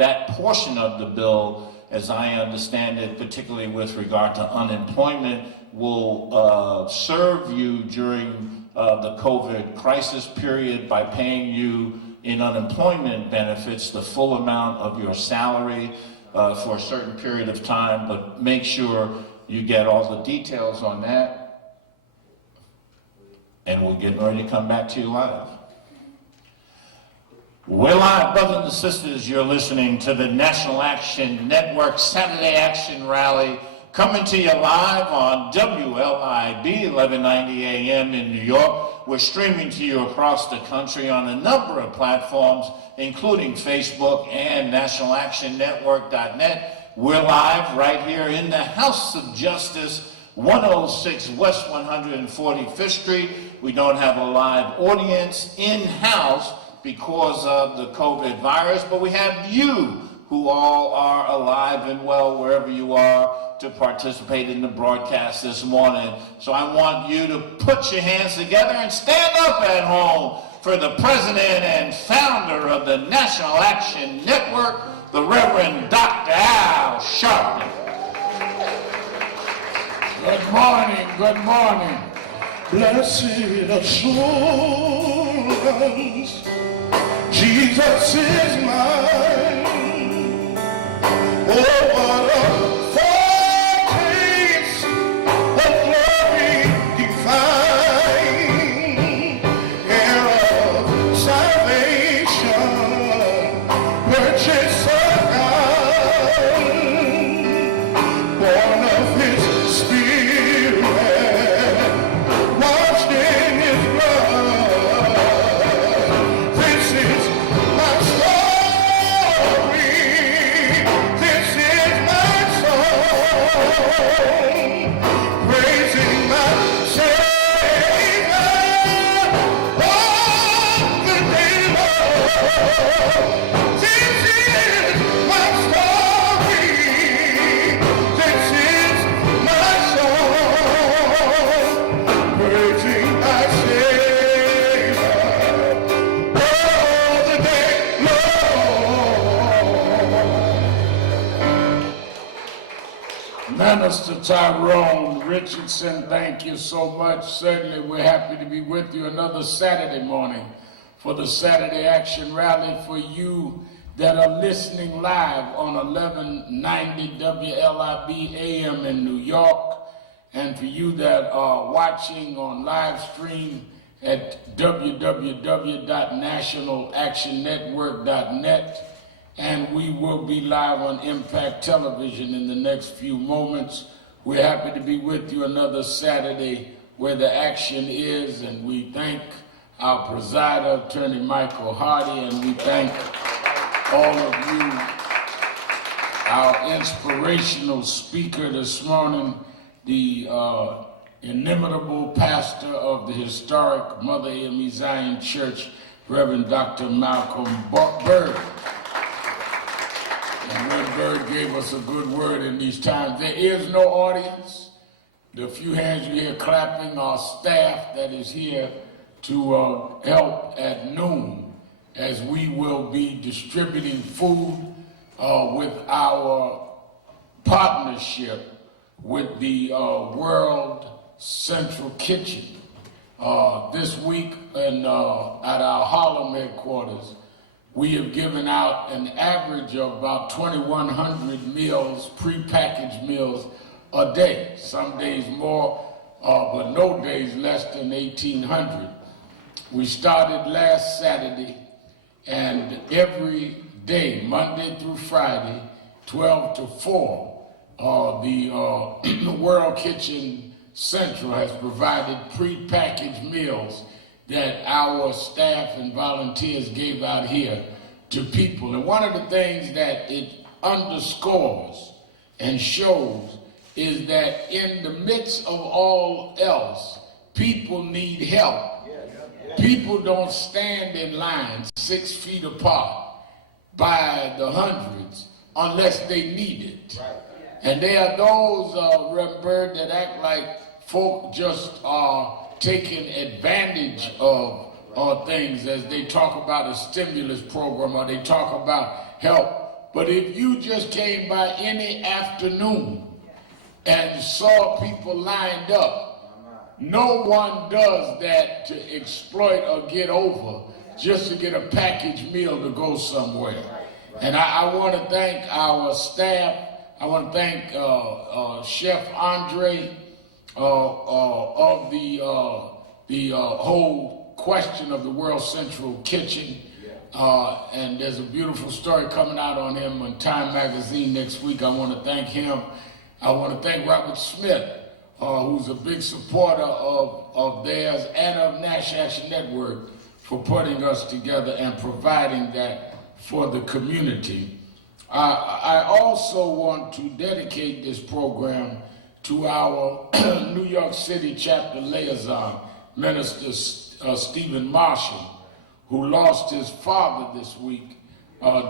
that portion of the bill, as I understand it, particularly with regard to unemployment, will serve you during the COVID crisis period by paying you in unemployment benefits the full amount of your salary for a certain period of time, but make sure you get all the details on that. And we're getting ready to come back to you live. We're live, brothers and sisters. You're listening to the National Action Network Saturday Action Rally, coming to you live on WLIB 1190 AM in New York. We're streaming to you across the country on a number of platforms, including Facebook and nationalactionnetwork.net. We're live right here in the House of Justice, 106 West 145th Street. We don't have a live audience in-house because of the COVID virus, but we have you who all are alive and well wherever you are to participate in the broadcast this morning. So I want you to put your hands together and stand up at home for the president and founder of the National Action Network, the Reverend Dr. Al Sharpton. Good morning, good morning. Blessed assurance, Jesus is mine. Oh, what a foretaste of glory divine, heir of salvation, purchase of God, born of His Spirit, washed in His blood. This is my story. This is my song, praising my Savior all the day long. This is my story. This is my song, praising my Savior all the day long. Minister Tyrone Richardson, thank you so much. Certainly we're happy to be with you another Saturday morning for the Saturday Action Rally. For you that are listening live on 1190 WLIB AM in New York, and for you that are watching on live stream at www.nationalactionnetwork.net, and we will be live on Impact Television in the next few moments. We're happy to be with you another Saturday where the action is, and we thank our presider, Attorney Michael Hardy, and we thank all of you, our inspirational speaker this morning, the inimitable pastor of the historic Mother AME Zion Church, Reverend Dr. Malcolm Bird. And Reverend Bird gave us a good word in these times. There is no audience. The few hands you hear clapping are staff that is here to help at noon as we will be distributing food with our partnership with the World Central Kitchen. This week at our Harlem headquarters, we have given out an average of about 2,100 meals, prepackaged meals a day. Some days more, but no days less than 1,800. We started last Saturday, and every day, Monday through Friday, 12 to 4, the World Kitchen Central has provided prepackaged meals that our staff and volunteers gave out here to people. And one of the things that it underscores and shows is that in the midst of all else, people need help. People don't stand in lines 6 feet apart by the hundreds unless they need it. And there are those, Reverend Bird, that act like folk just are taking advantage of things as they talk about a stimulus program or they talk about help But if you just came by any afternoon and saw people lined up, no one does that to exploit or get over just to get a packaged meal to go somewhere. And I want to thank our staff. I want to thank Chef Andre of the whole question of the World Central Kitchen. And there's a beautiful story coming out on him on Time Magazine next week. I want to thank him. I want to thank Robert Smith, who's a big supporter of theirs and of National Action Network, for putting us together and providing that for the community. I also want to dedicate this program to our New York City chapter liaison, Minister Stephen Marshall, who lost his father this week,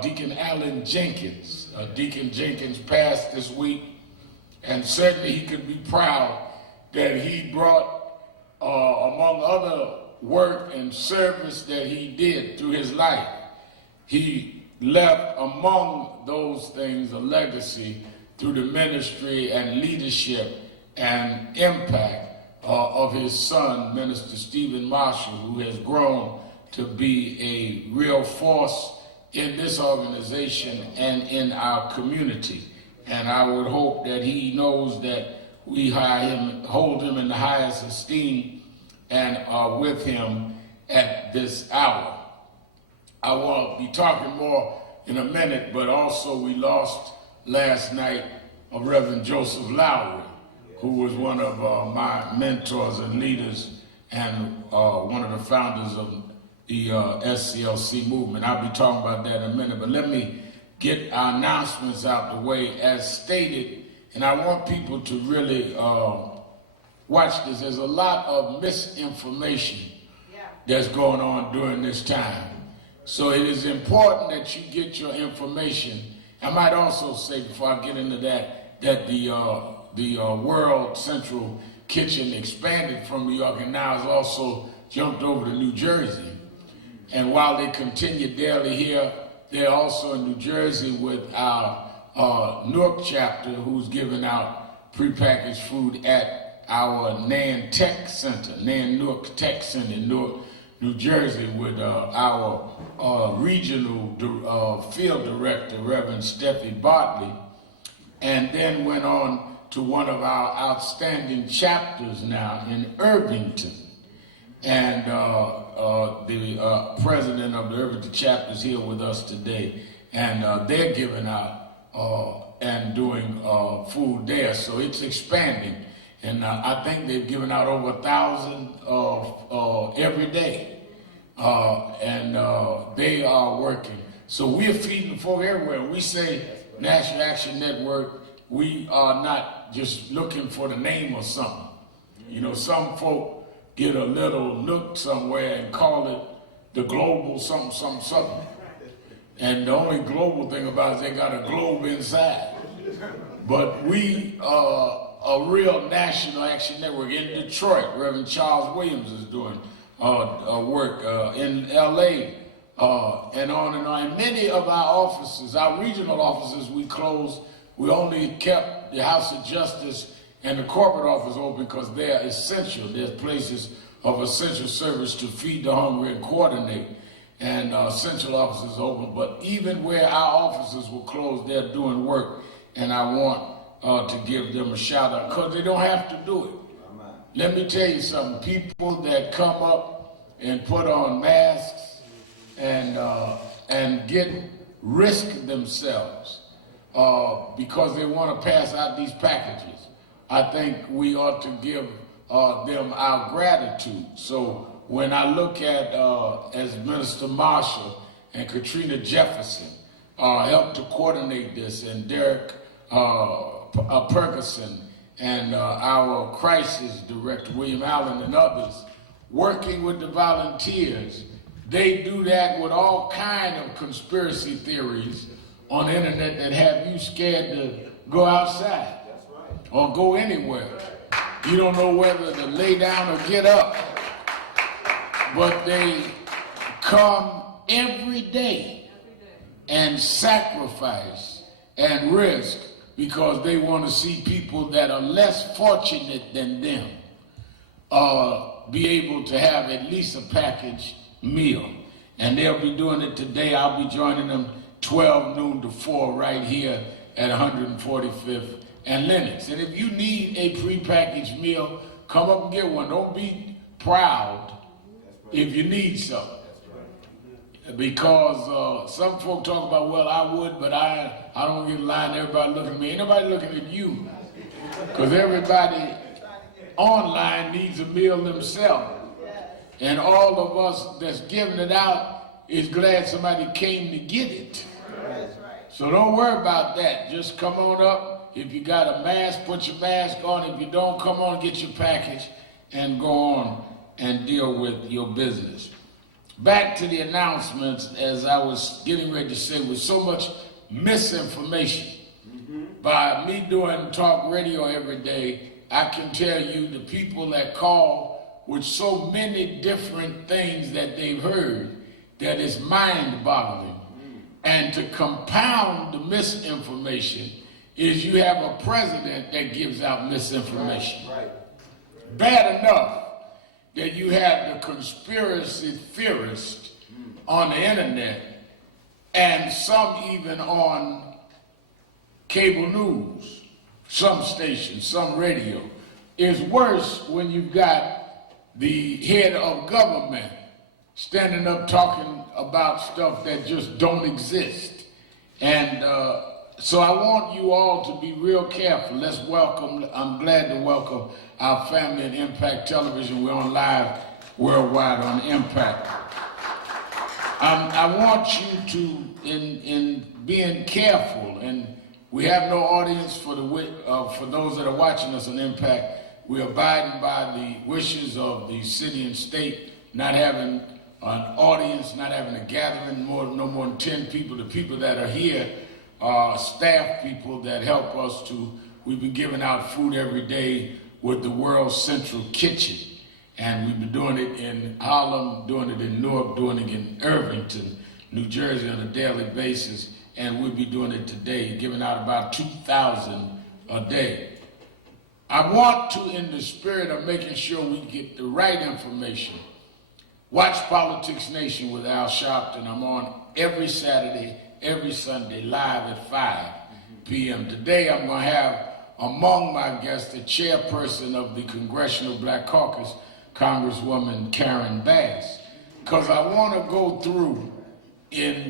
Deacon Allen Jenkins. Deacon Jenkins passed this week, and certainly he could be proud that he brought, among other work and service that he did through his life, he left among those things a legacy through the ministry and leadership and impact of his son, Minister Stephen Marshall, who has grown to be a real force in this organization and in our community. And I would hope that he knows that we hold him in the highest esteem and are with him at this hour. I will be talking more in a minute, but also we lost last night Reverend Joseph Lowry, who was one of my mentors and leaders and one of the founders of the SCLC movement. I'll be talking about that in a minute, but let me get our announcements out the way as stated, and I want people to really watch this. There's a lot of misinformation that's going on during this time. So it is important that you get your information. I might also say, before I get into that, that the World Central Kitchen expanded from New York and now has also jumped over to New Jersey. And while they continue daily here, they're also in New Jersey with our Newark chapter, who's giving out prepackaged food at our Nan Tech Center, Nan Newark Tech Center in Newark, New Jersey, with our regional field director, Reverend Steffi Bartley, and then went on to one of our outstanding chapters now in Irvington. And the president of the Irvington chapter is here with us today, and they're giving out and doing food there, so it's expanding. And I think they've given out over 1,000 every day, and they are working. So we're feeding folk everywhere. We say National Action Network, we are not just looking for the name or something. You know, some folk get a little nook somewhere and call it the global something, something, something. And the only global thing about it is they got a globe inside. But we are a real National Action Network. In Detroit, Reverend Charles Williams is doing work in LA, and on and on. And many of our offices, our regional offices, we closed. We only kept the House of Justice and the corporate office open because they are essential. They're places of essential service to feed the hungry and coordinate, and central offices open. But even where our offices were closed, they're doing work, and I want to give them a shout out because they don't have to do it. Let me tell you something, people that come up and put on masks and risk themselves because they want to pass out these packages, I think we ought to give them our gratitude. So when I look at, as Minister Marshall and Katrina Jefferson helped to coordinate this, and Derek Ferguson, and our crisis director, William Allen, and others, working with the volunteers, they do that with all kind of conspiracy theories on the internet that have you scared to go outside or go anywhere. You don't know whether to lay down or get up. But they come every day and sacrifice and risk because they want to see people that are less fortunate than them be able to have at least a packaged meal. And they'll be doing it today. I'll be joining them 12 noon to 4 right here at 145th and Lenox. And if you need a prepackaged meal, come up and get one. Don't be proud if you need some. Because some folk talk about, well, I would, but I don't get in line. Everybody looking at me. Ain't nobody looking at you. Because everybody online needs a meal themselves. And all of us that's giving it out is glad somebody came to get it. So don't worry about that. Just come on up. If you got a mask, put your mask on. If you don't, come on and get your package and go on and deal with your business. Back to the announcements, as I was getting ready to say, with so much misinformation. By me doing talk radio every day, I can tell you the people that call with so many different things that they've heard that is mind-boggling. And to compound the misinformation is you have a president that gives out misinformation. Bad enough that you have the conspiracy theorists on the internet and some even on cable news, some stations, some radio. It's worse when you've got the head of government standing up talking about stuff that just don't exist. And so I want you all to be real careful. Let's welcome, I'm glad to welcome our family at Impact Television. We're on live worldwide on Impact. I want you to, in being careful, and we have no audience for those that are watching us on Impact. We're abiding by the wishes of the city and state, not having an audience, not having a gathering, no more than 10 people. The people that are here are staff people that help us we've been giving out food every day with the World Central Kitchen. And we've been doing it in Harlem, doing it in Newark, doing it in Irvington, New Jersey on a daily basis. And we'll be doing it today, giving out about 2,000 a day. I want to, in the spirit of making sure we get the right information, watch Politics Nation with Al Sharpton. I'm on every Saturday, every Sunday, live at 5 p.m. Today I'm going to have among my guests the chairperson of the Congressional Black Caucus, Congresswoman Karen Bass, because I want to go through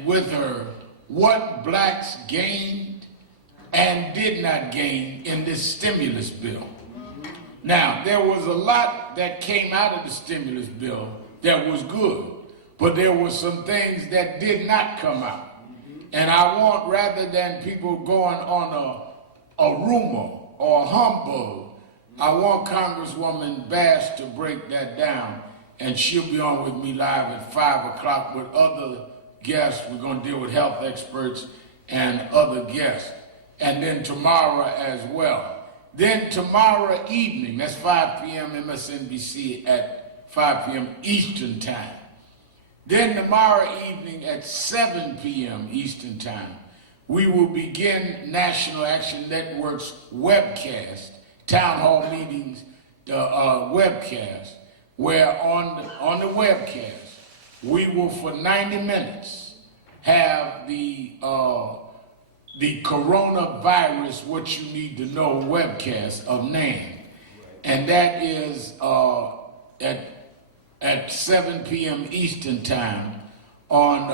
with her what blacks gained and did not gain in this stimulus bill. Now, there was a lot that came out of the stimulus bill that was good, but there were some things that did not come out. And I want, rather than people going on a rumor or a humbug, I want Congresswoman Bass to break that down, and she'll be on with me live at 5 o'clock with other guests. We're going to deal with health experts and other guests. And then tomorrow as well. Then tomorrow evening, that's 5 p.m. MSNBC at 5 p.m. Eastern Time. Then tomorrow evening at 7 p.m. Eastern Time, we will begin National Action Network's webcast, town hall meetings, webcast, where on the webcast, we will for 90 minutes have the coronavirus, what you need to know webcast of NAN. And that is at 7 p.m. Eastern Time on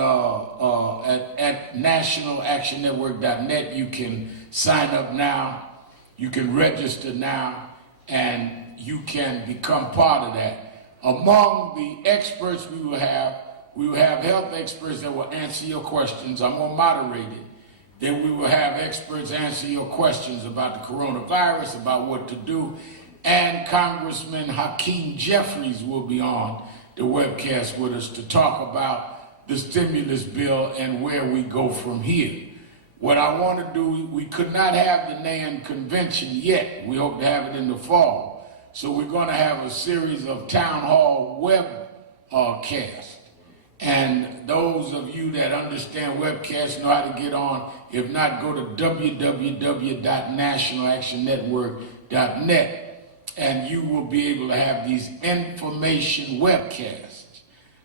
at nationalactionnetwork.net. You can sign up now, you can register now, and you can become part of that. Among the experts we will have health experts that will answer your questions. I'm going to moderate it. Then we will have experts answer your questions about the coronavirus, about what to do. And Congressman Hakeem Jeffries will be on the webcast with us to talk about the stimulus bill and where we go from here. What I want to do, we could not have the NAN convention yet. We hope to have it in the fall. So we're going to have a series of town hall webcasts. And those of you that understand webcasts know how to get on. If not, go to www.nationalactionnetwork.net and you will be able to have these information webcasts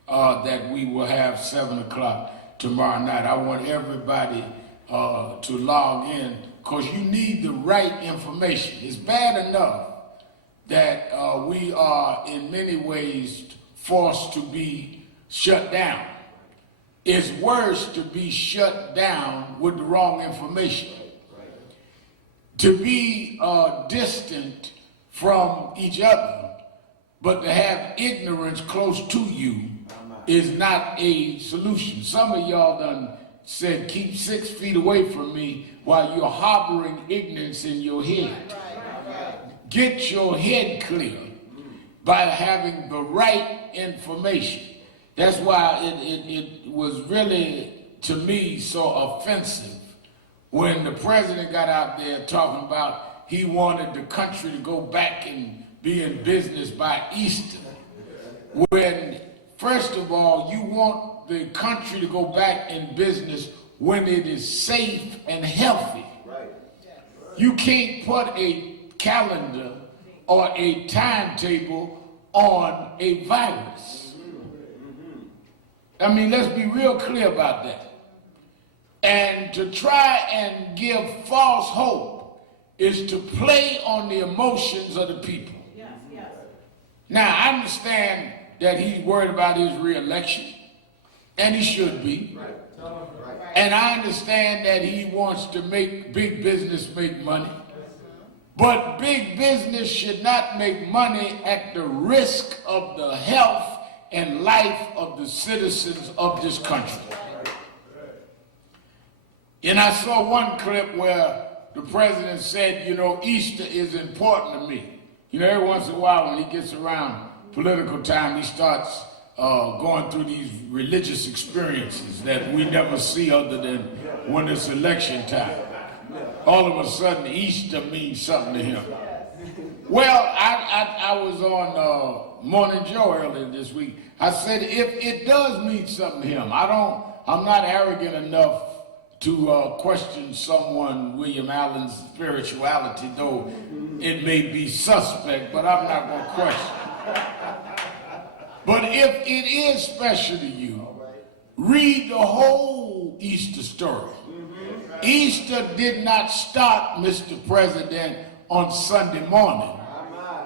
that we will have 7 o'clock tomorrow night. I want everybody to log in because you need the right information. It's bad enough that we are in many ways forced to be shut down. It's worse to be shut down with the wrong information. To be distant from each other, but to have ignorance close to you is not a solution. Some of y'all done said, keep 6 feet away from me while you're harboring ignorance in your head. Get your head clear by having the right information. That's why it was really, to me, so offensive when the president got out there talking about he wanted the country to go back and be in business by Easter. When, first of all, you want the country to go back in business when it is safe and healthy. You can't put a calendar or a timetable on a virus. I mean, let's be real clear about that. And to try and give false hope is to play on the emotions of the people. Now, I understand that he's worried about his re-election, and he should be. And I understand that he wants to make big business make money. But big business should not make money at the risk of the health and life of the citizens of this country. And I saw one clip where the president said, you know, Easter is important to me. You know, every once in a while when he gets around political time, he starts going through these religious experiences that we never see other than when it's election time. All of a sudden, Easter means something to him. Well, I was on Morning Joe earlier this week. I said, if it does mean something to him, I'm not arrogant enough to question someone, William Allen's spirituality, though it may be suspect, but I'm not going to question. But if it is special to you, read the whole Easter story. Easter did not start, Mr. President, on Sunday morning.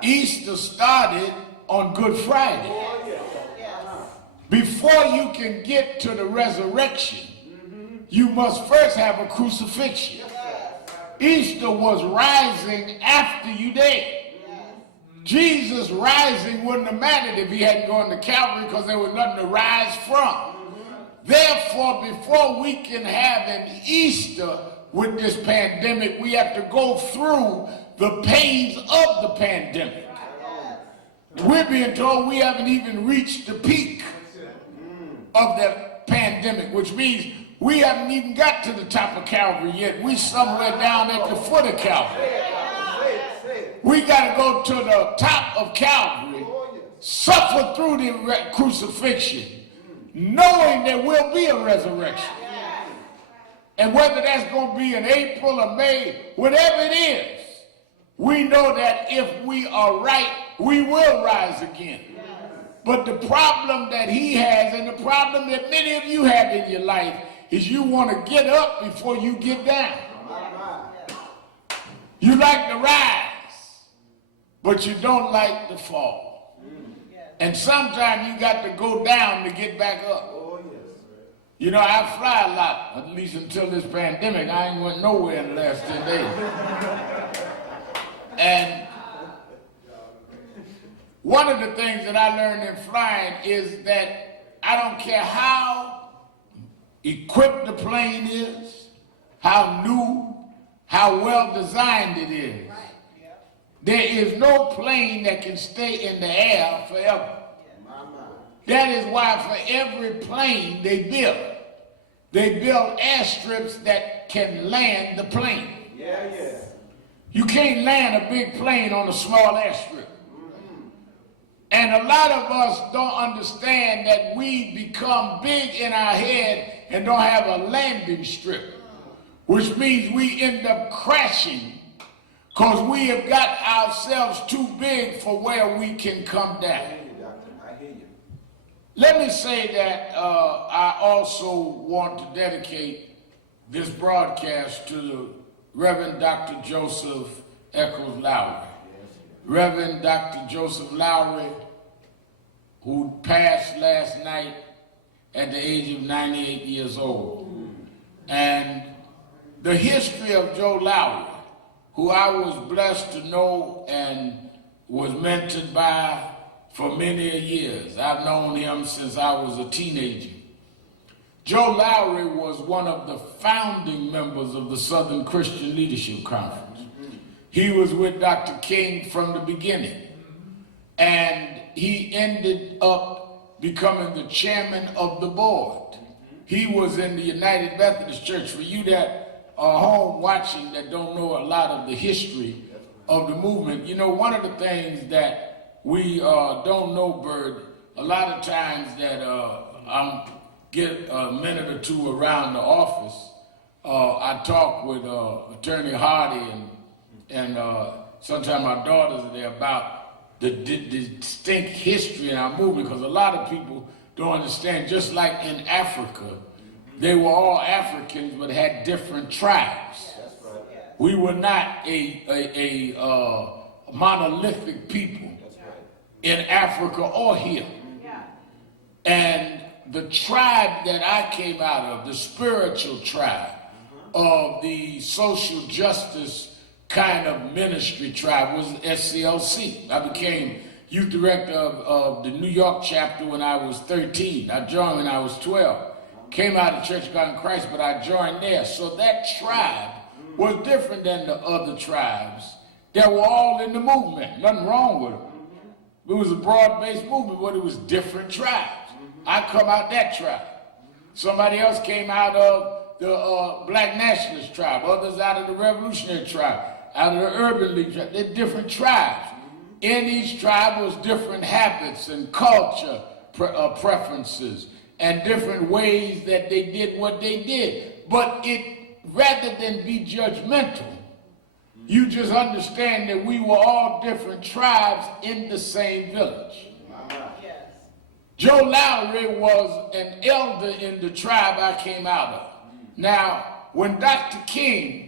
Easter started on Good Friday. Before you can get to the resurrection, you must first have a crucifixion. Easter was rising after you dead. Jesus rising wouldn't have mattered if he hadn't gone to Calvary because there was nothing to rise from. Therefore, before we can have an Easter with this pandemic, we have to go through the pains of the pandemic. We're being told we haven't even reached the peak of the pandemic, which means we haven't even got to the top of Calvary yet. We're somewhere down at the foot of Calvary. We got to go to the top of Calvary, suffer through the crucifixion, knowing there will be a resurrection. And whether that's going to be in April or May, whatever it is, we know that if we are right, we will rise again. But the problem that he has, and the problem that many of you have in your life, is you want to get up before you get down. You like to rise, but you don't like to fall. And sometimes you got to go down to get back up. You know, I fly a lot, at least until this pandemic. I ain't went nowhere in the last 10 days. And one of the things that I learned in flying is that I don't care how equipped the plane is, how new, how well designed it is. There is no plane that can stay in the air forever. That is why for every plane they build airstrips that can land the plane. You can't land a big plane on a small airstrip. And a lot of us don't understand that we become big in our head and don't have a landing strip, which means we end up crashing because we have got ourselves too big for where we can come down. I hear you. Let me say that I also want to dedicate this broadcast to the Reverend Dr. Joseph Eccles Lowry. Reverend Dr. Joseph Lowry, who passed last night at the age of 98 years old. And the history of Joe Lowry, who I was blessed to know and was mentored by for many years. I've known him since I was a teenager. Joe Lowry was one of the founding members of the Southern Christian Leadership Conference. He was with Dr. King from the beginning, and he ended up becoming the chairman of the board. He was in the United Methodist Church. For you that are home watching that don't know a lot of the history of the movement, you know, one of the things that we don't know, Bird, a lot of times that I get a minute or two around the office, I talk with Attorney Hardy and sometimes my daughters are there about the distinct history in our movement, because a lot of people don't understand. Just like in Africa, they were all Africans but had different tribes. We were not a monolithic people in Africa or here. And the tribe that I came out of, the spiritual tribe of the social justice kind of ministry tribe, was SCLC. I became youth director of the New York chapter when I was 13. I joined when I was 12. Came out of Church of God in Christ, but I joined there. So that tribe was different than the other tribes that were all in the movement. Nothing wrong with them. It was a broad-based movement, but it was different tribes. I come out that tribe. Somebody else came out of the Black Nationalist tribe. Others out of the Revolutionary tribe. Out of the Urban League tribe. They're different tribes. In each tribe was different habits and culture preferences and different ways that they did what they did. But rather than be judgmental, you just understand that we were all different tribes in the same village. Joe Lowry was an elder in the tribe I came out of. Now, when Dr. King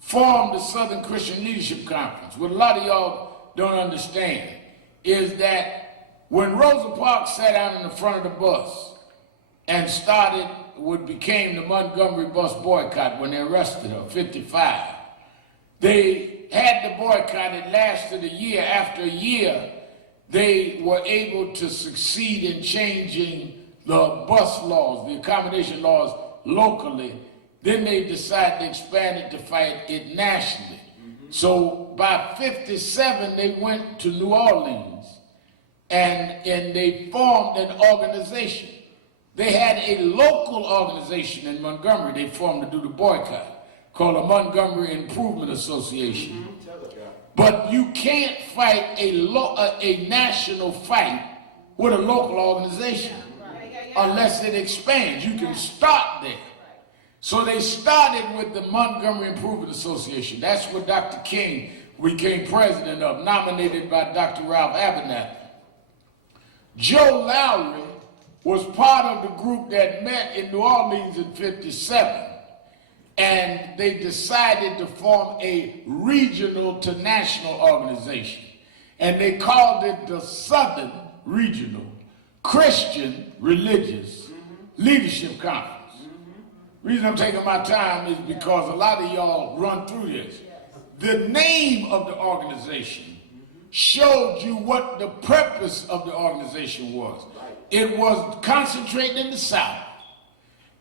formed the Southern Christian Leadership Conference, what a lot of y'all don't understand is that when Rosa Parks sat down in the front of the bus and started what became the Montgomery bus boycott when they arrested her, 55, they had the boycott. It lasted a year. After a year, they were able to succeed in changing the bus laws, the accommodation laws locally. Then they decided to expand it to fight it nationally. So by 57, they went to New Orleans and they formed an organization. They had a local organization in Montgomery they formed to do the boycott called the Montgomery Improvement Association. But you can't fight a national fight with a local organization unless it expands. You can start there. So they started with the Montgomery Improvement Association. That's what Dr. King became president of, nominated by Dr. Ralph Abernathy. Joe Lowry was part of the group that met in New Orleans in 57. And they decided to form a regional to national organization. And they called it the Southern Regional Christian Religious Leadership Conference. Reason I'm taking my time is because a lot of y'all run through this. The name of the organization showed you what the purpose of the organization was. It was concentrated in the South,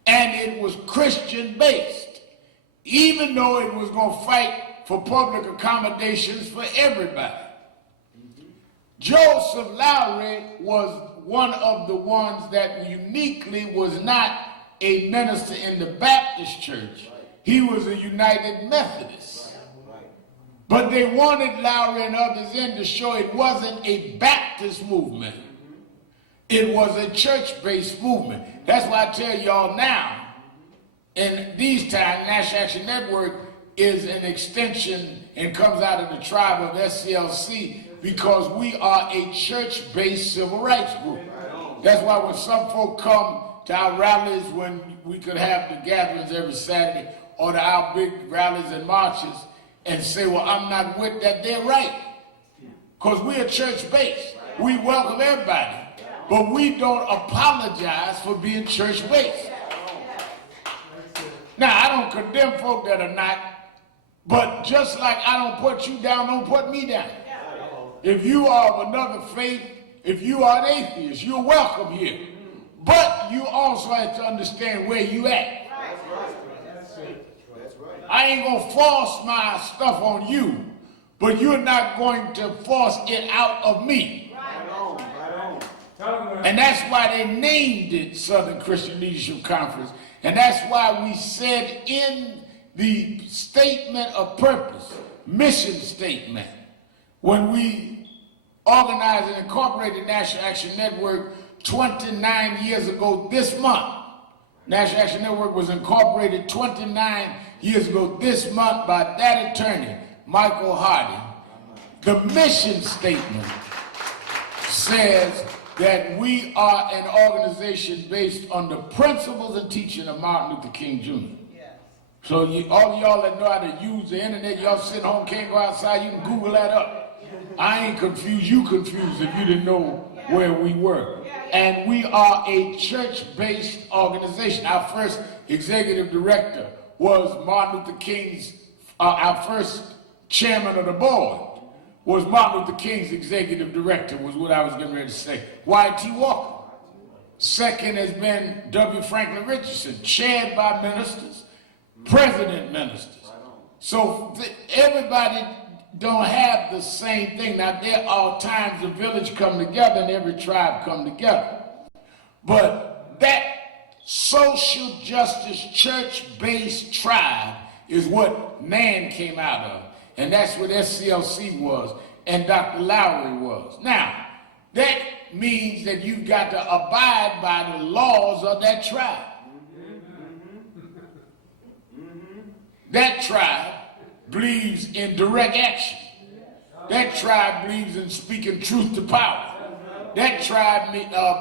and it was Christian-based. Even though it was going to fight for public accommodations for everybody. Joseph Lowry was one of the ones that uniquely was not a minister in the Baptist church. He was a United Methodist. But they wanted Lowry and others in to show it wasn't a Baptist movement. It was a church-based movement. That's why I tell y'all now, in these times, National Action Network is an extension and comes out of the tribe of SCLC because we are a church-based civil rights group. That's why when some folk come to our rallies, when we could have the gatherings every Saturday, or to our big rallies and marches, and say, well, I'm not with that, they're right. Because we're church-based. We welcome everybody. But we don't apologize for being church-based. Now, I don't condemn folk that are not, but just like I don't put you down, don't put me down. If you are of another faith, if you are an atheist, you're welcome here. But you also have to understand where you at. I ain't gonna force my stuff on you, but you're not going to force it out of me. And that's why they named it Southern Christian Leadership Conference. And that's why we said in the statement of purpose, mission statement, when we organized and incorporated National Action Network 29 years ago this month. National Action Network was incorporated 29 years ago this month by that attorney, Michael Hardy. The mission statement says that we are an organization based on the principles and teaching of Martin Luther King Jr. Yes. So all y'all that know how to use the internet, y'all sitting home, can't go outside, you can Google that up. I ain't confused, you confused if you didn't know where we were. And we are a church-based organization. Our first executive director was Martin Luther King's, our first chairman of the board was Martin Luther King's executive director, was what I was getting ready to say. Y.T. Walker. Second has been W. Franklin Richardson, chaired by ministers, president ministers. So everybody don't have the same thing. Now there are times the village come together and every tribe come together. But that social justice church-based tribe is what NAN came out of. And that's what SCLC was and Dr. Lowry was. Now, that means that you've got to abide by the laws of that tribe. That tribe believes in direct action. That tribe believes in speaking truth to power. That tribe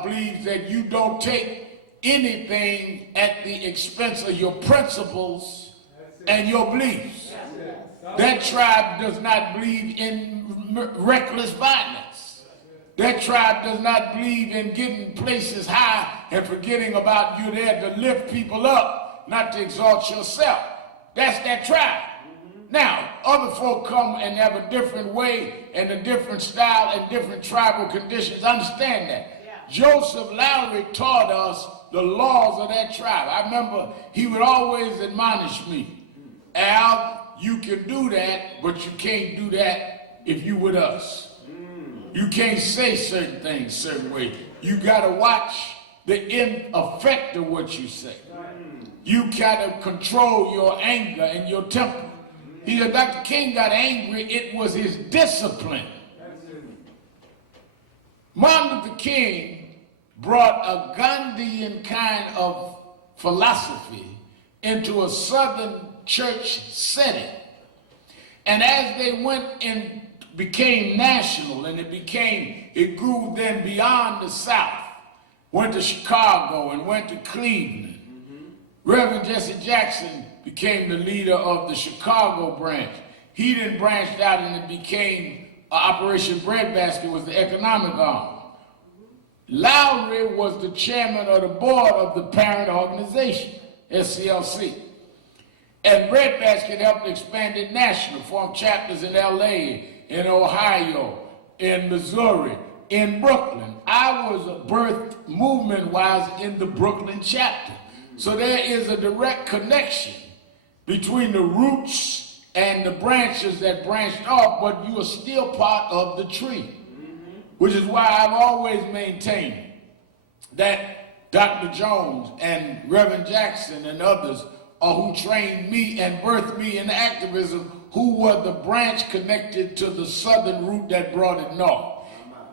believes that you don't take anything at the expense of your principles and your beliefs. That tribe does not believe in reckless violence. That tribe does not believe in getting places high and forgetting about you there to lift people up, not to exalt yourself. That's that tribe. Now, other folk come and have a different way and a different style and different tribal conditions. Understand that. Yeah. Joseph Lowry taught us the laws of that tribe. I remember he would always admonish me, Al, you can do that, but you can't do that if you with us. You can't say certain things certain way. You gotta watch the effect of what you say. You gotta control your anger and your temper. He said, Dr. King got angry, it was his discipline. Martin Luther King brought a Gandhian kind of philosophy into a Southern church setting. And as they went and became national and it grew then beyond the South, went to Chicago and went to Cleveland. Reverend Jesse Jackson became the leader of the Chicago branch. He then branched out and it became Operation Breadbasket was the economic arm. Lowry was the chairman of the board of the parent organization, SCLC. And Breadbasket helped expand it national, formed chapters in LA, in Ohio, in Missouri, in Brooklyn. I was birthed movement-wise in the Brooklyn chapter. So there is a direct connection between the roots and the branches that branched off, but you are still part of the tree. Which is why I've always maintained that Dr. Jones and Reverend Jackson and others who trained me and birthed me in activism, who were the branch connected to the southern route that brought it north.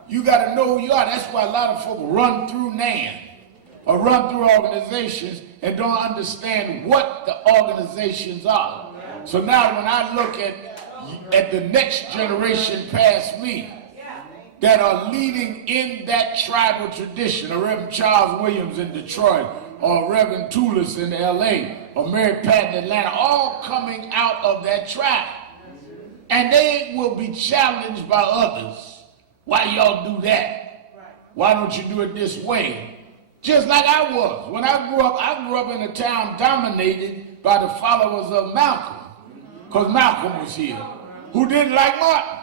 You got to know who you are. That's why a lot of folk run through NAN or run through organizations and don't understand what the organizations are. So now when I look at the next generation past me that are leading in that tribal tradition, or Reverend Charles Williams in Detroit, or Reverend Toulis in LA, or Mary Pat in Atlanta, all coming out of that tribe. And they will be challenged by others. Why y'all do that? Why don't you do it this way? Just like I was. When I grew up in a town dominated by the followers of Malcolm, because Malcolm was here, who didn't like Martin.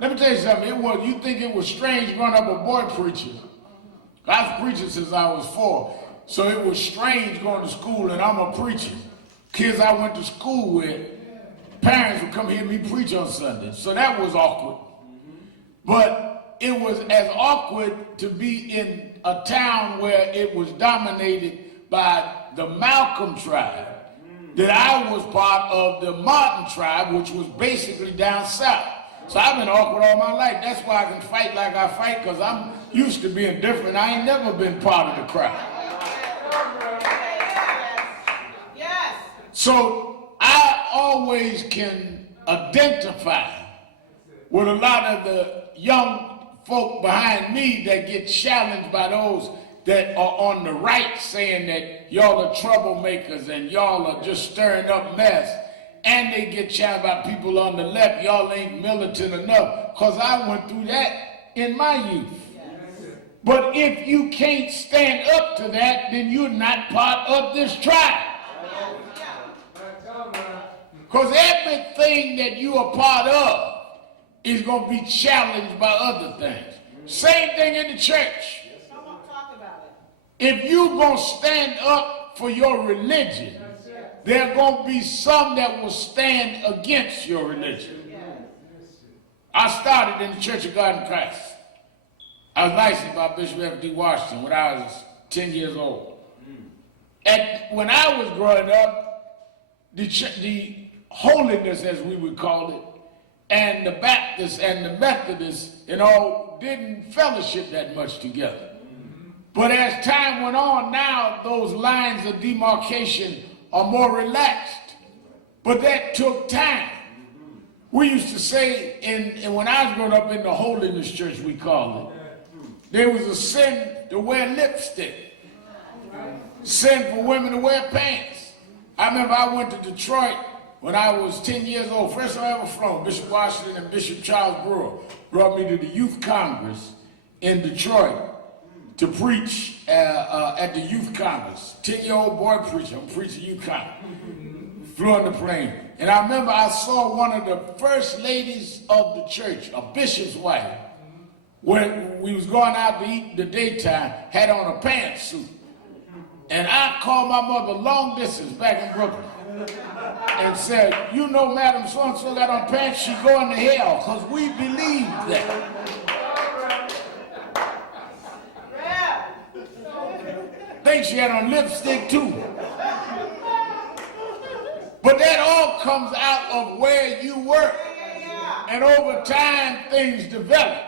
Let me tell you something, you think it was strange growing up a boy preacher. I was preaching since I was 4, so it was strange going to school and I'm a preacher. Kids I went to school with, parents would come hear me preach on Sunday, so that was awkward. But it was as awkward to be in a town where it was dominated by the Malcolm tribe that I was part of the Martin tribe, which was basically down south. So I've been awkward all my life. That's why I can fight like I fight, because I'm used to being different. I ain't never been part of the crowd. Yes. So I always can identify with a lot of the young folk behind me that get challenged by those that are on the right saying that y'all are troublemakers and y'all are just stirring up mess. And they get challenged by people on the left, y'all ain't militant enough, because I went through that in my youth. But if you can't stand up to that, then you're not part of this tribe. Because everything that you are part of is going to be challenged by other things. Same thing in the church. If you're going to stand up for your religion, there are going to be some that will stand against your religion. I started in the Church of God in Christ. I was licensed by Bishop F.D. Washington when I was 10 years old. And when I was growing up, the holiness, as we would call it, and the Baptists and the Methodists and all didn't fellowship that much together. But as time went on, now those lines of demarcation are more relaxed. But that took time. We used to say, and when I was growing up in the Holiness Church, we called it, there was a sin to wear lipstick. Sin for women to wear pants. I remember I went to Detroit when I was 10 years old. First time I ever flown, Bishop Washington and Bishop Charles Brewer brought me to the Youth Congress in Detroit to preach at the Youth Congress. 10-year-old boy preacher, I'm preaching Youth Congress. Flew on the plane. And I remember I saw one of the first ladies of the church, a bishop's wife, when we was going out to eat in the daytime, had on a pantsuit. And I called my mother long distance back in Brooklyn and said, you know, Madam so-and-so got on pants, she going to hell, because we believe that. Think she had on lipstick too. But that all comes out of where you work. And over time, things develop.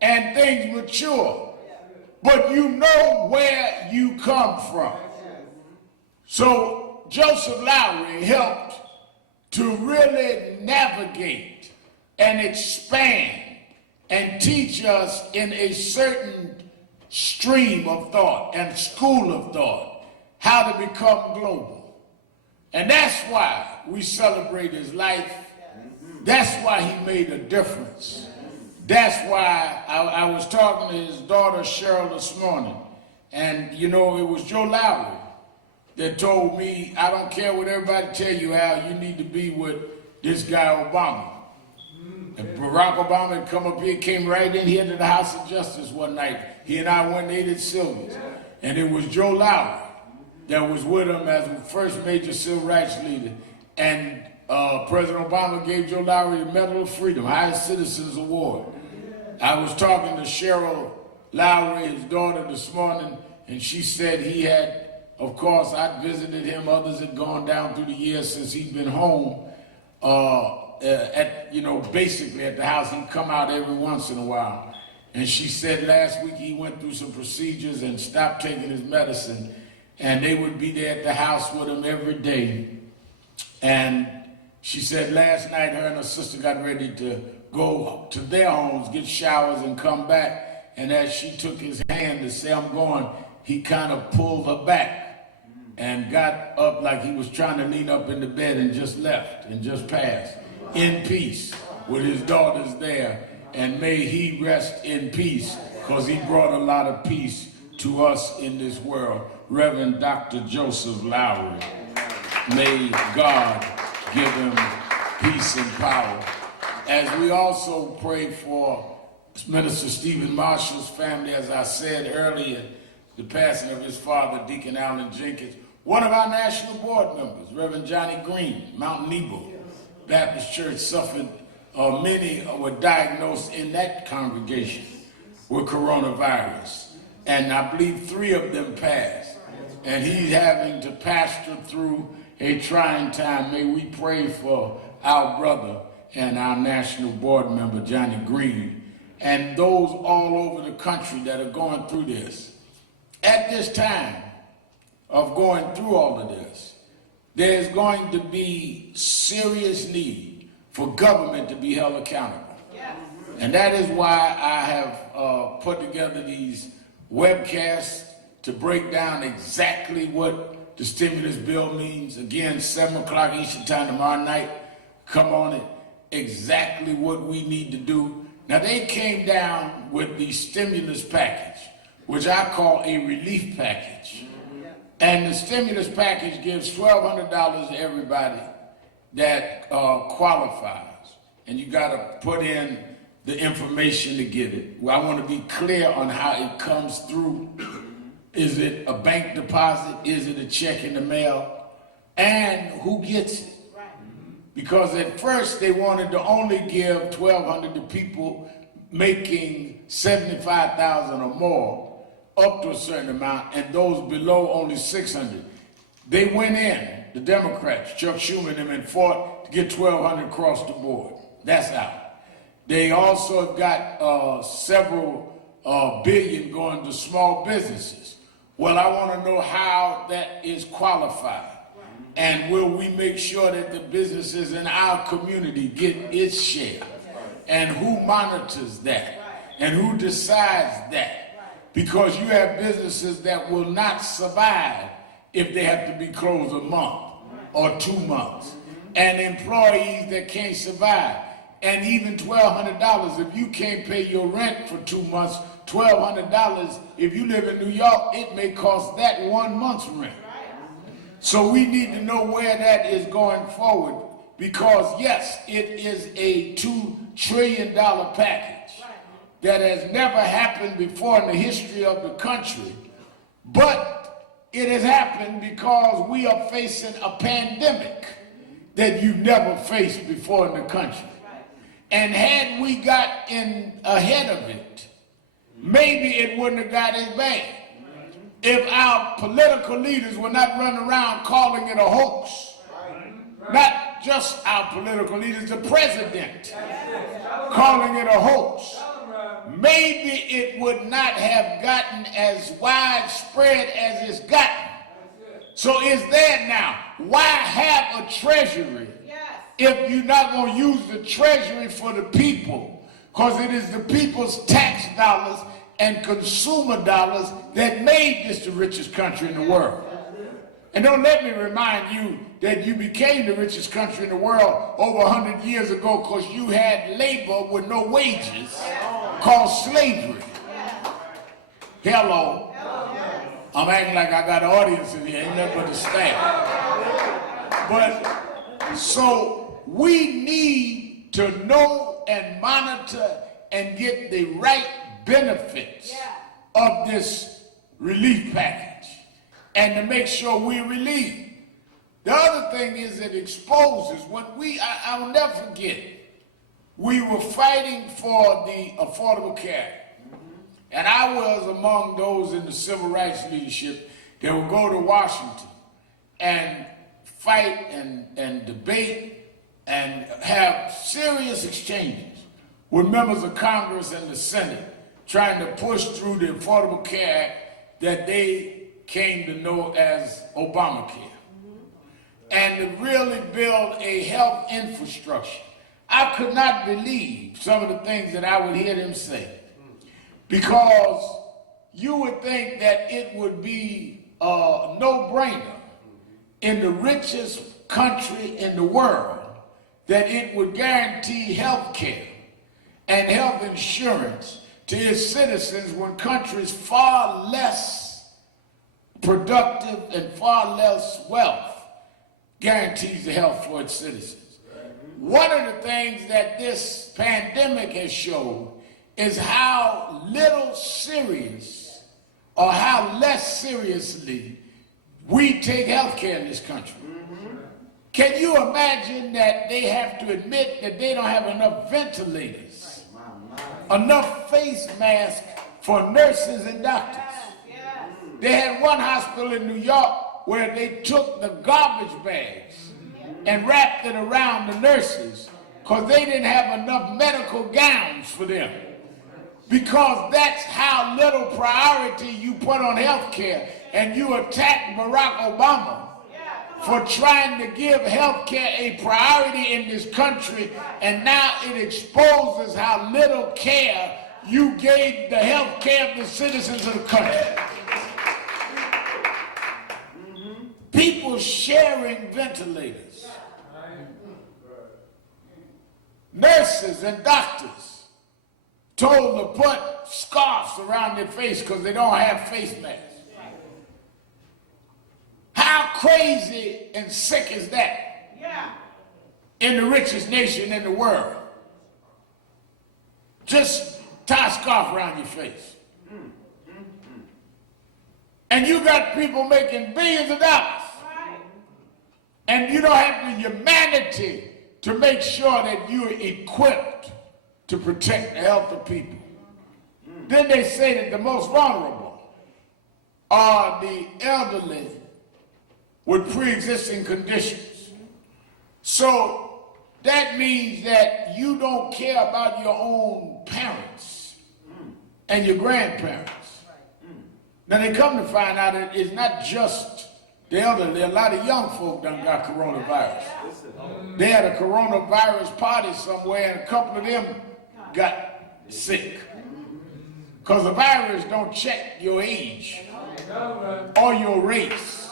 And things mature. But you know where you come from. So Joseph Lowery helped to really navigate and expand and teach us in a certain stream of thought and school of thought how to become global. And that's why we celebrate his life. That's why he made a difference. That's why I was talking to his daughter Cheryl this morning, and you know, it was Joe Lowery that told me, I don't care what everybody tell you, Al, you need to be with this guy Obama. And Barack Obama had come up here, came right in here to the House of Justice one night. He and I went and ate at Sylvia's. And it was Joe Lowery that was with him as the first major civil rights leader. And President Obama gave Joe Lowery the Medal of Freedom, highest citizens award. I was talking to Cheryl Lowery, his daughter, this morning, and she said he had Of course, I visited him. Others had gone down through the years since he's been home. Basically at the house, he'd come out every once in a while. And she said last week he went through some procedures and stopped taking his medicine. And they would be there at the house with him every day. And she said last night her and her sister got ready to go to their homes, get showers, and come back. And as she took his hand to say, I'm going, he kind of pulled her back and got up like he was trying to lean up in the bed and just left and just passed in peace with his daughters there. And may he rest in peace, because he brought a lot of peace to us in this world. Reverend Dr. Joseph Lowry, may God give him peace and power. As we also pray for Minister Stephen Marshall's family, as I said earlier, the passing of his father, Deacon Allen Jenkins. One of our national board members, Reverend Johnny Green, Mount Nebo Baptist Church, suffered, many were diagnosed in that congregation with coronavirus. And I believe 3 of them passed. And he's having to pastor through a trying time. May we pray for our brother and our national board member, Johnny Green, and those all over the country that are going through this. At this time of going through all of this, there's going to be serious need for government to be held accountable. Yes. And that is why I have put together these webcasts to break down exactly what the stimulus bill means. Again, 7 o'clock Eastern Time tomorrow night. Come on it. Exactly what we need to do. Now, they came down with the stimulus package, which I call a relief package. And the stimulus package gives $1,200 to everybody that qualifies. And you got to put in the information to get it. Well, I want to be clear on how it comes through. Is it a bank deposit? Is it a check in the mail? And who gets it? Because at first they wanted to only give $1,200 to people making $75,000 or more, up to a certain amount, and those below only $600. They went in, the Democrats, Chuck Schumer and them, and fought to get $1,200 across the board. That's out. They also have got several billion going to small businesses. Well, I want to know how that is qualified. And will we make sure that the businesses in our community get its share? And who monitors that? And who decides that? Because you have businesses that will not survive if they have to be closed a month or 2 months. And employees that can't survive. And even $1,200, if you can't pay your rent for 2 months, $1,200, if you live in New York, it may cost that 1 month's rent. So we need to know where that is going forward, because yes, it is a $2 trillion package that has never happened before in the history of the country, but it has happened because we are facing a pandemic that you've never faced before in the country. And had we got in ahead of it, maybe it wouldn't have got as bad. If our political leaders were not running around calling it a hoax. Not just our political leaders, the president calling it a hoax. Maybe it would not have gotten as widespread as it's gotten. So it's there now. Why have a treasury if you're not going to use the treasury for the people? Because it is the people's tax dollars and consumer dollars that made this the richest country in the world. And don't let me remind you that you became the richest country in the world over 100 years ago because you had labor with no wages called slavery. Hello. I'm acting like I got an audience in here, ain't nothing but the staff. But so we need to know and monitor and get the right benefits of this relief package and to make sure we're relieved. The other thing is it exposes when I will never forget, we were fighting for the Affordable Care Act. And I was among those in the civil rights leadership They would go to Washington and fight and debate and have serious exchanges with members of Congress and the Senate trying to push through the Affordable Care Act that they came to know as Obamacare. And to really build a health infrastructure. I could not believe some of the things that I would hear them say, because you would think that it would be a no-brainer in the richest country in the world that it would guarantee health care and health insurance to its citizens when countries far less productive and far less wealth guarantees the health for its citizens. One of the things that this pandemic has shown is how little serious or how less seriously we take health care in this country. Can you imagine that they have to admit that they don't have enough ventilators, enough face masks for nurses and doctors? They had one hospital in New York where they took the garbage bags and wrapped it around the nurses because they didn't have enough medical gowns for them. Because that's how little priority you put on health care. And you attack Barack Obama for trying to give health care a priority in this country, and now it exposes how little care you gave the health care of the citizens of the country. People sharing ventilators. Nurses and doctors told to put scarves around their face because they don't have face masks. How crazy and sick is that? In the richest nation in the world. Just tie a scarf around your face. And you got people making billions of dollars. And you don't have the humanity to make sure that you're equipped to protect the health of people. Then they say that the most vulnerable are the elderly with pre-existing conditions. So that means that you don't care about your own parents and your grandparents. Now they come to find out that it's not just the elderly. A lot of young folk done got coronavirus. They had a coronavirus party somewhere and a couple of them got sick. Because the virus don't check your age or your race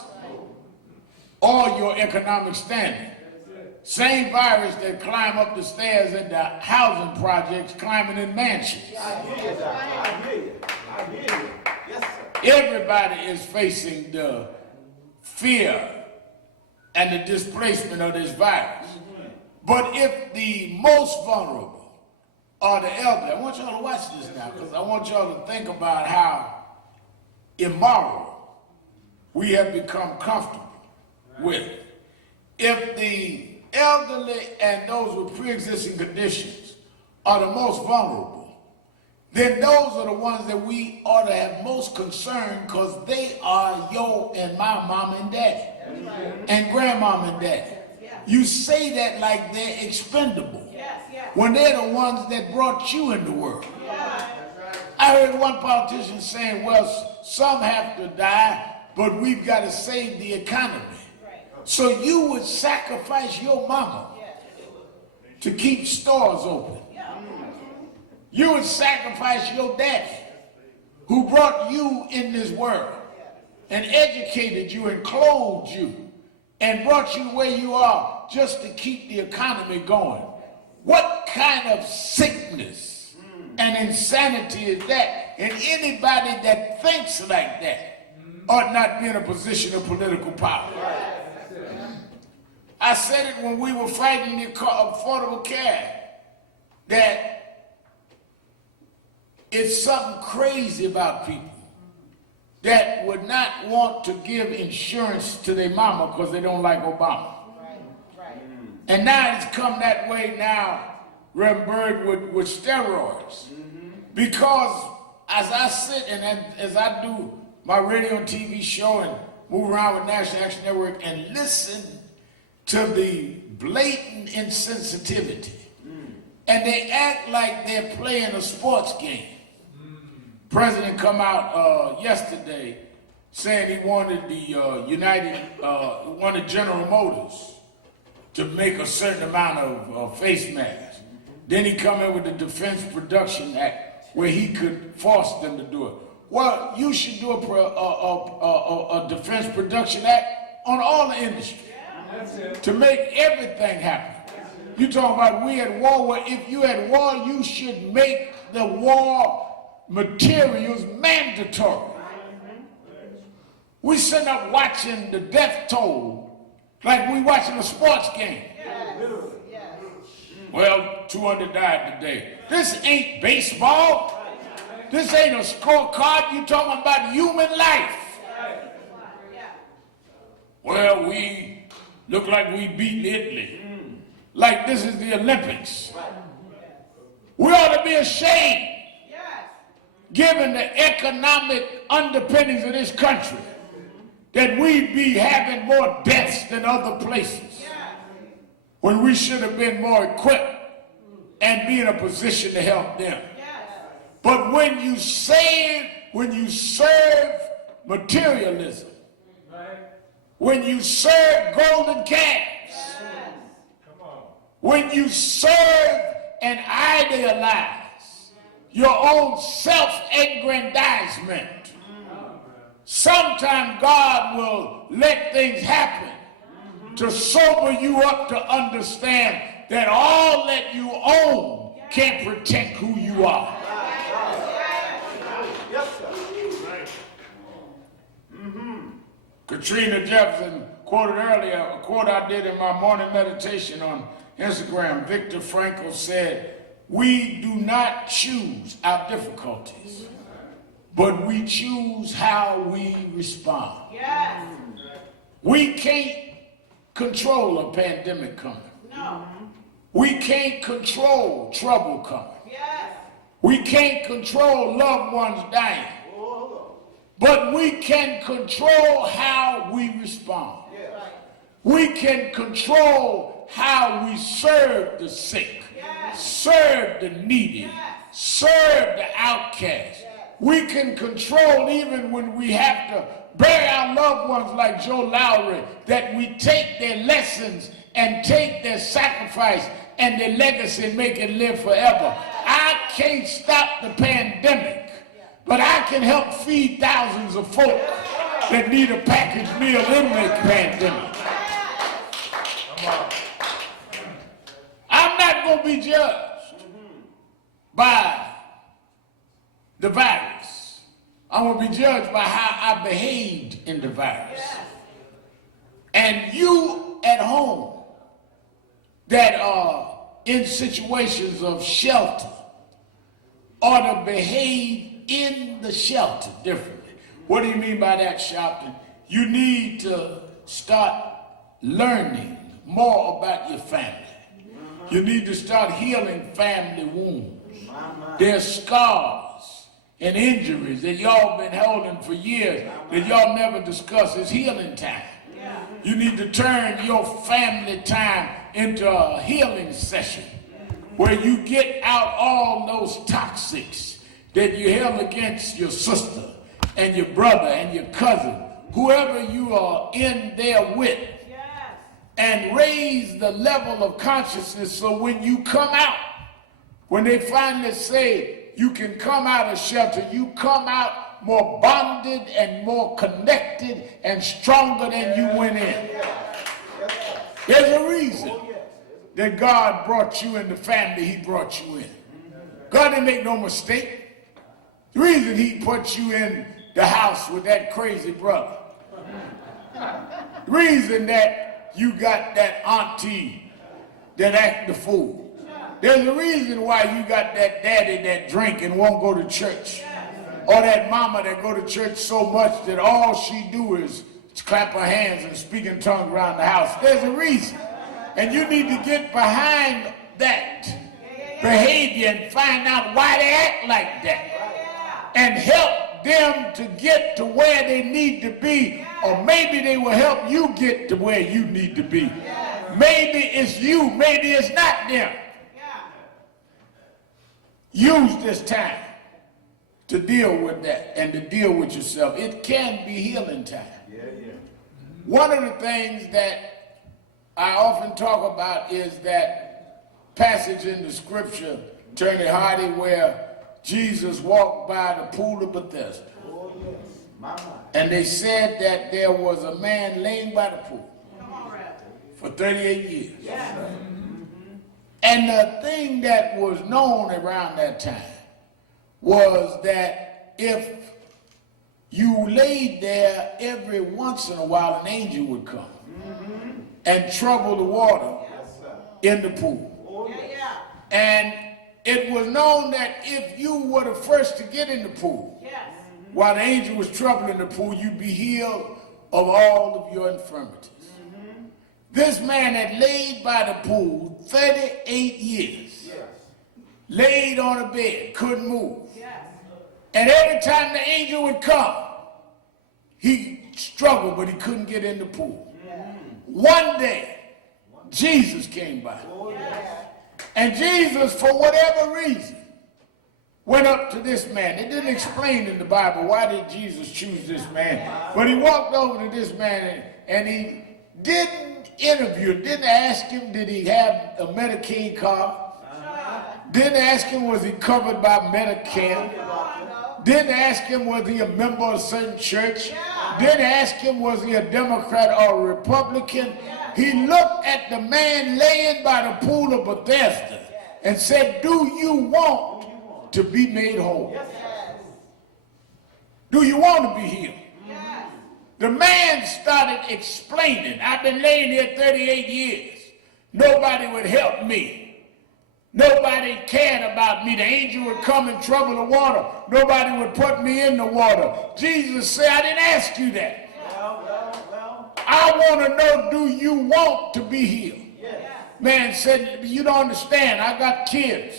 or your economic standing. Same virus that climb up the stairs in the housing projects climbing in mansions. Everybody is facing the fear and the displacement of this virus. But if the most vulnerable are the elderly, I want y'all to watch this now, because I want y'all to think about how immoral we have become comfortable with. If the elderly and those with pre-existing conditions are the most vulnerable, then those are the ones that we ought to have most concern, because they are your and my mom and daddy and grandmom and daddy. You say that like they're expendable when they're the ones that brought you in the world. I heard one politician saying, well, some have to die, but we've got to save the economy. So you would sacrifice your mama to keep stores open. You would sacrifice your daddy who brought you in this world and educated you and clothed you and brought you where you are just to keep the economy going. What kind of sickness and insanity is that? And anybody that thinks like that ought not be in a position of political power. I said it when we were fighting the Affordable Care, that it's something crazy about people that would not want to give insurance to their mama because they don't like Obama. And now it's come that way now, Reverend Bird, with steroids. Because as I sit and as I do my radio and TV show and move around with National Action Network and listen to the blatant insensitivity. And they act like they're playing a sports game. President come out yesterday saying he wanted the wanted General Motors to make a certain amount of face masks. Then he come in with the Defense Production Act where he could force them to do it. Well, you should do a Defense Production Act on all the industry to make everything happen. You talking about we at war? Well, if you at war, you should make the war materials mandatory. We sitting up watching the death toll like we watching a sports game. Well, 200 died today. This ain't baseball. This ain't a scorecard. You talking about human life. Well, we look like we beat Italy. Like this is the Olympics. We ought to be ashamed, given the economic underpinnings of this country, that we be having more deaths than other places, when we should have been more equipped and be in a position to help them. But when you serve materialism, when you serve golden calves, when you serve and idealize your own self-aggrandizement, sometimes God will let things happen to sober you up to understand that all that you own can't protect who you are. Katrina Jefferson quoted earlier a quote I did in my morning meditation on Instagram. Viktor Frankl said, "We do not choose our difficulties, but we choose how we respond." Yes. We can't control a pandemic coming. No. We can't control trouble coming. Yes. We can't control loved ones dying. But we can control how we respond. Yes. We can control how we serve the sick, serve the needy, serve the outcast. We can control even when we have to bury our loved ones like Joe Lowry, that we take their lessons and take their sacrifice and their legacy and make it live forever. I can't stop the pandemic, but I can help feed thousands of folk that need a packaged meal in the pandemic. I'm not going to be judged by the virus. I'm going to be judged by how I behaved in the virus. And you at home that are in situations of shelter ought to behave in the shelter differently. What do you mean by that, Shopton? You need to start learning more about your family. You need to start healing family wounds. There's scars and injuries that y'all been holding for years that y'all never discuss. It's healing time. You need to turn your family time into a healing session where you get out all those toxics that you held against your sister and your brother and your cousin, whoever you are in there with, and raise the level of consciousness so when you come out, when they finally say you can come out of shelter, you come out more bonded and more connected and stronger than you went in. There's a reason that God brought you in the family he brought you in. God didn't make no mistake. The reason he put you in the house with that crazy brother. The reason that you got that auntie that act the fool. There's a reason why you got that daddy that drink and won't go to church. Or that mama that go to church so much that all she do is clap her hands and speak in tongues around the house. There's a reason. And you need to get behind that behavior and find out why they act like that. And help them to get to where they need to be, or maybe they will help you get to where you need to be. Maybe it's you, maybe it's not them. Use this time to deal with that and to deal with yourself. It can be healing time. One of the things that I often talk about is that passage in the scripture, Attorney Hardy, where Jesus walked by the pool of Bethesda. And they said that there was a man laying by the pool for 38 years. And the thing that was known around that time was that if you laid there, every once in a while an angel would come and trouble the water in the pool. And it was known that if you were the first to get in the pool, while the angel was troubling the pool, you'd be healed of all of your infirmities. This man had laid by the pool 38 years, laid on a bed, couldn't move. And every time the angel would come, he struggled, but he couldn't get in the pool. One day, Jesus came by. And Jesus, for whatever reason, went up to this man. It didn't explain in the Bible why did Jesus choose this man. But he walked over to this man and he didn't interview, didn't ask him, did he have a Medicaid card? Didn't ask him, was he covered by Medicare? Didn't ask him, was he a member of a certain church? Didn't ask him, was he a Democrat or a Republican? He looked at the man laying by the pool of Bethesda and said, do you want to be made whole? Do you want to be healed? The man started explaining, I've been laying here 38 years. Nobody would help me. Nobody cared about me. The angel would come and trouble the water. Nobody would put me in the water. Jesus said, I didn't ask you that. I want to know, do you want to be healed? Man said, you don't understand. I got kids.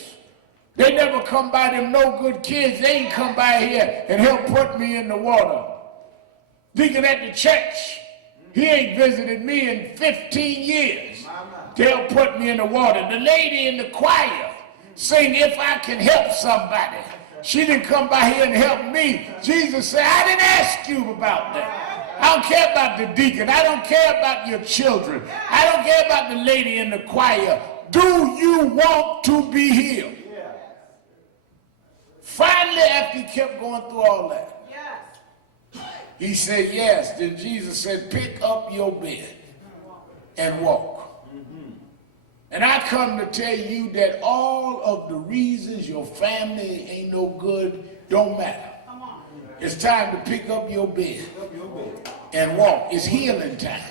They never come by, them no good kids. They ain't come by here and help put me in the water. Deacon at the church, he ain't visited me in 15 years. They'll put me in the water. The lady in the choir sing, if I can help somebody. She didn't come by here and help me. Jesus said, I didn't ask you about that. I don't care about the deacon. I don't care about your children. I don't care about the lady in the choir. Do you want to be healed? Finally, after he kept going through all that, he said, yes. Then Jesus said, pick up your bed and walk. And I come to tell you that all of the reasons your family ain't no good don't matter. It's time to pick up your bed and walk. It's healing time.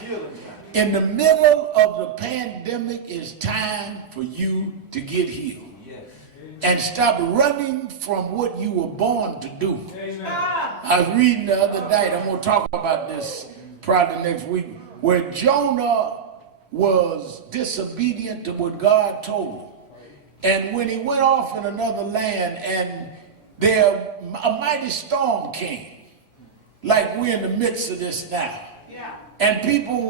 In the middle of the pandemic, it's time for you to get healed. And stop running from what you were born to do. I was reading the other night, I'm going to talk about this probably next week, where Jonah was disobedient to what God told him. And when he went off in another land and there a mighty storm came, like we're in the midst of this now. And people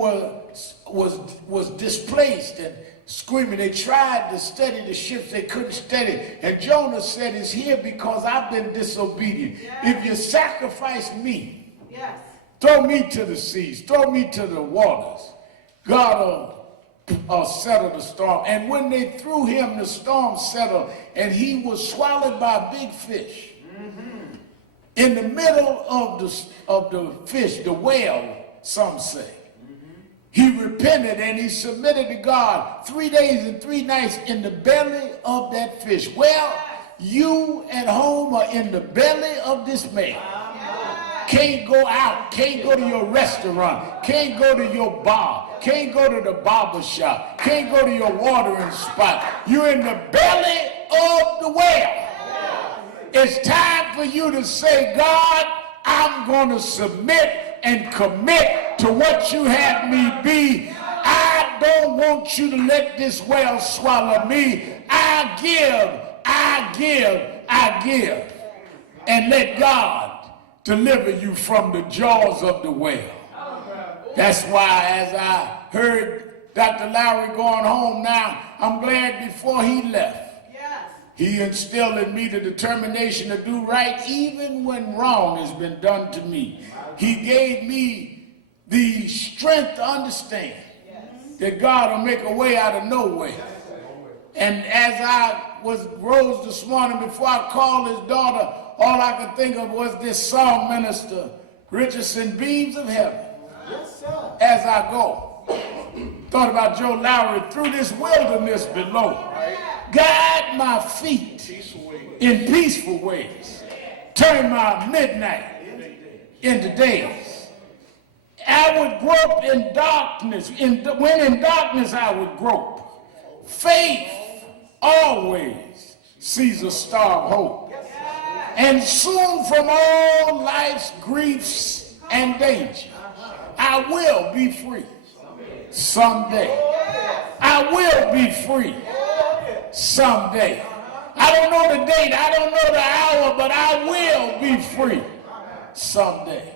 was displaced and screaming. They tried to steady the ships, they couldn't steady. And Jonah said, it's here because I've been disobedient. If you sacrifice me, throw me to the seas, throw me to the waters, God will settle the storm. And when they threw him, the storm settled, and he was swallowed by a big fish. In the middle of the fish, the whale, some say, he repented and he submitted to God 3 days and 3 nights in the belly of that fish. Well, you at home are in the belly of this man. Can't go out, can't go to your restaurant, can't go to your bar, can't go to the barber shop, can't go to your watering spot. You're in the belly of the whale. It's time for you to say, God, I'm going to submit and commit to what you have me be. I don't want you to let this whale swallow me. I give. And let God deliver you from the jaws of the whale. That's why as I heard Dr. Lowry going home now, I'm glad before he left, he instilled in me the determination to do right even when wrong has been done to me. He gave me the strength to understand that God will make a way out of no way. And as I rose this morning, before I called his daughter, all I could think of was this song, Minister Richardson, Beams of Heaven. As I go, thought about Joe Lowry, through this wilderness below. Guide my feet in peaceful ways. Turn my midnight into days. I would grope in darkness. When in darkness I would grope. Faith always sees a star of hope. And soon from all life's griefs and danger, I will be free someday. I will be free someday. I don't know the date, I don't know the hour, but I will be free someday.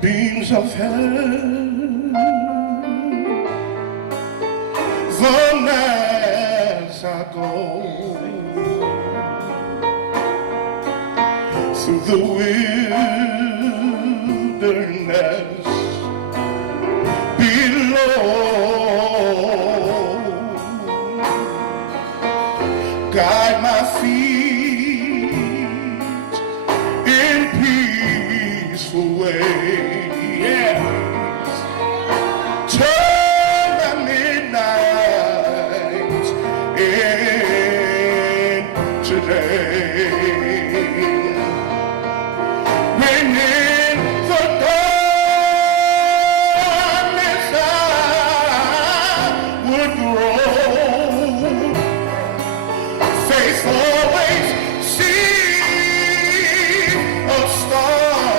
Beams of heaven, from as I go through the wilderness below, guide my feet in peaceful ways. Yeah. Turn my midnight into day. When in the darkness I would grow, faith always sees a star of hope,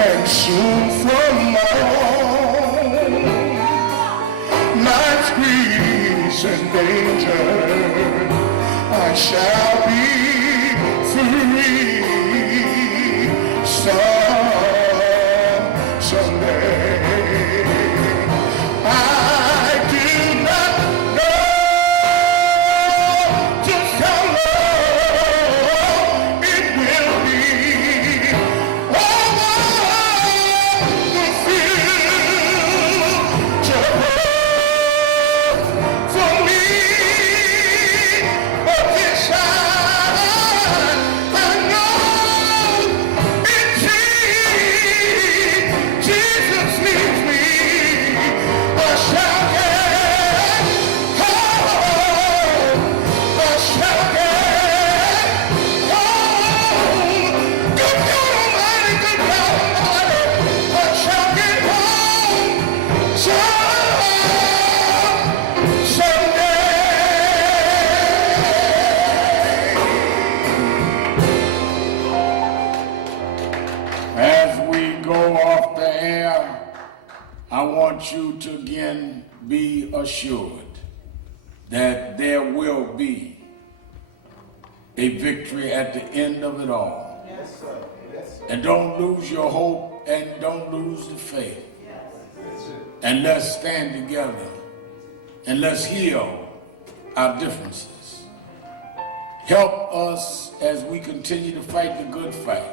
and soon from all life's griefs and danger, I shall be free someday. I do not know just how long it will be. Oh, the future for me, but this I know in Jesus leads me, I shall get home. I shall get home. Good God Almighty, good God Almighty, I shall get home someday. As we go off the air, I want you to again be assured that there will be a victory at the end of it all. And don't lose your hope and don't lose the faith. And let's stand together and let's heal our differences. Help us as we continue to fight the good fight.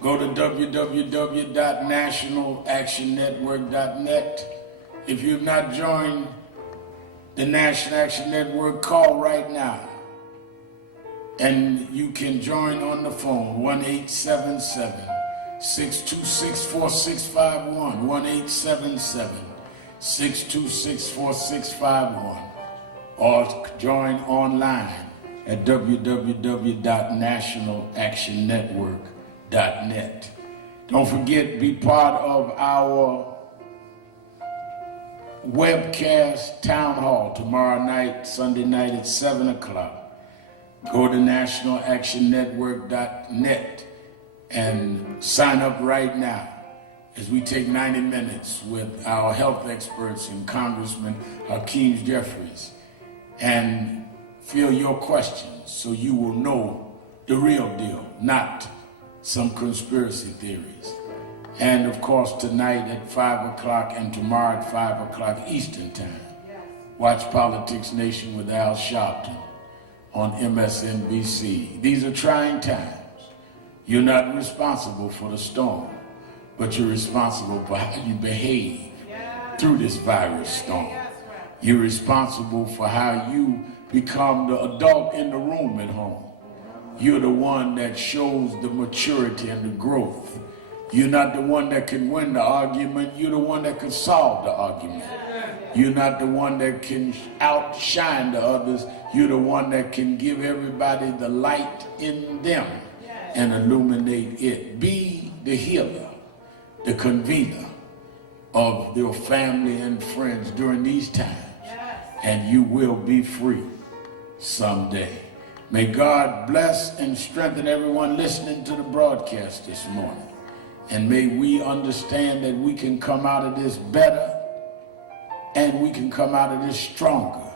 Go to www.nationalactionnetwork.net. If you've not joined the National Action Network, call right now. And you can join on the phone, 1-877-626-4651, 1-877-626-4651, or join online at www.nationalactionnetwork.net. Don't forget, be part of our webcast town hall tomorrow night, Sunday night at 7 o'clock. Go to nationalactionnetwork.net and sign up right now as we take 90 minutes with our health experts and Congressman Hakeem Jeffries and fill your questions so you will know the real deal, not some conspiracy theories. And of course, tonight at 5 o'clock and tomorrow at 5 o'clock Eastern Time, watch Politics Nation with Al Sharpton on MSNBC. These are trying times. You're not responsible for the storm, but you're responsible for how you behave through this virus storm. You're responsible for how you become the adult in the room at home. You're the one that shows the maturity and the growth. You're not the one that can win the argument. You're the one that can solve the argument. You're not the one that can outshine the others. You're the one that can give everybody the light in them and illuminate it. Be the healer, the convener of your family and friends during these times, and you will be free someday. May God bless and strengthen everyone listening to the broadcast this morning. And may we understand that we can come out of this better and we can come out of this stronger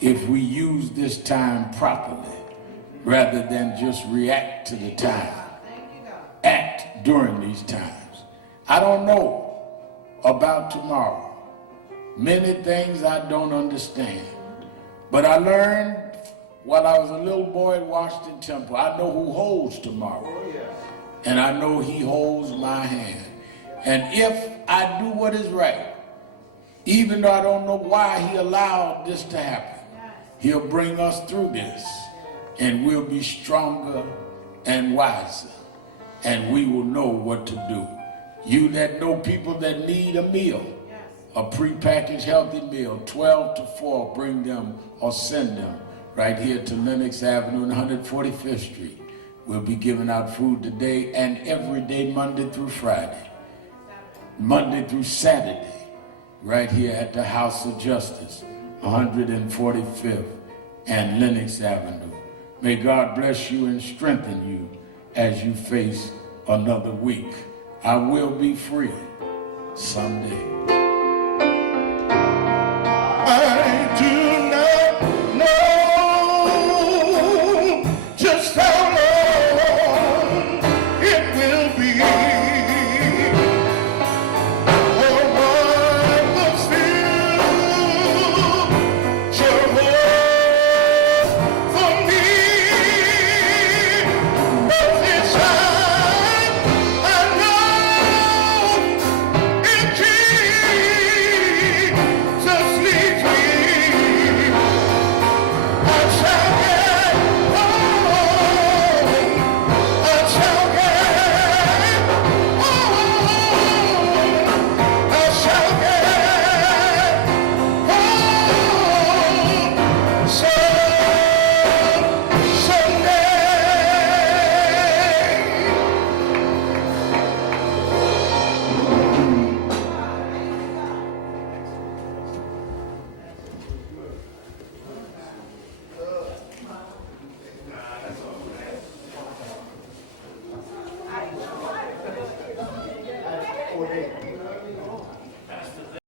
if we use this time properly rather than just react to the time. Act during these times. I don't know about tomorrow. Many things I don't understand. But I learned while I was a little boy at Washington Temple, I know who holds tomorrow. And I know he holds my hand. And if I do what is right, even though I don't know why he allowed this to happen, he'll bring us through this. And we'll be stronger and wiser. And we will know what to do. You that know people that need a meal, a prepackaged healthy meal, 12 to 4, bring them or send them right here to Lenox Avenue and 145th Street. We'll be giving out food today and every day, Monday through Friday, Monday through Saturday, right here at the House of Justice, 145th and Lenox Avenue. May God bless you and strengthen you as you face another week. I will be free someday. I do not know just how long it will be, or what will future hold for me. But this time I know in Jesus leads me, I shall get home. I shall get home. I shall get home someday.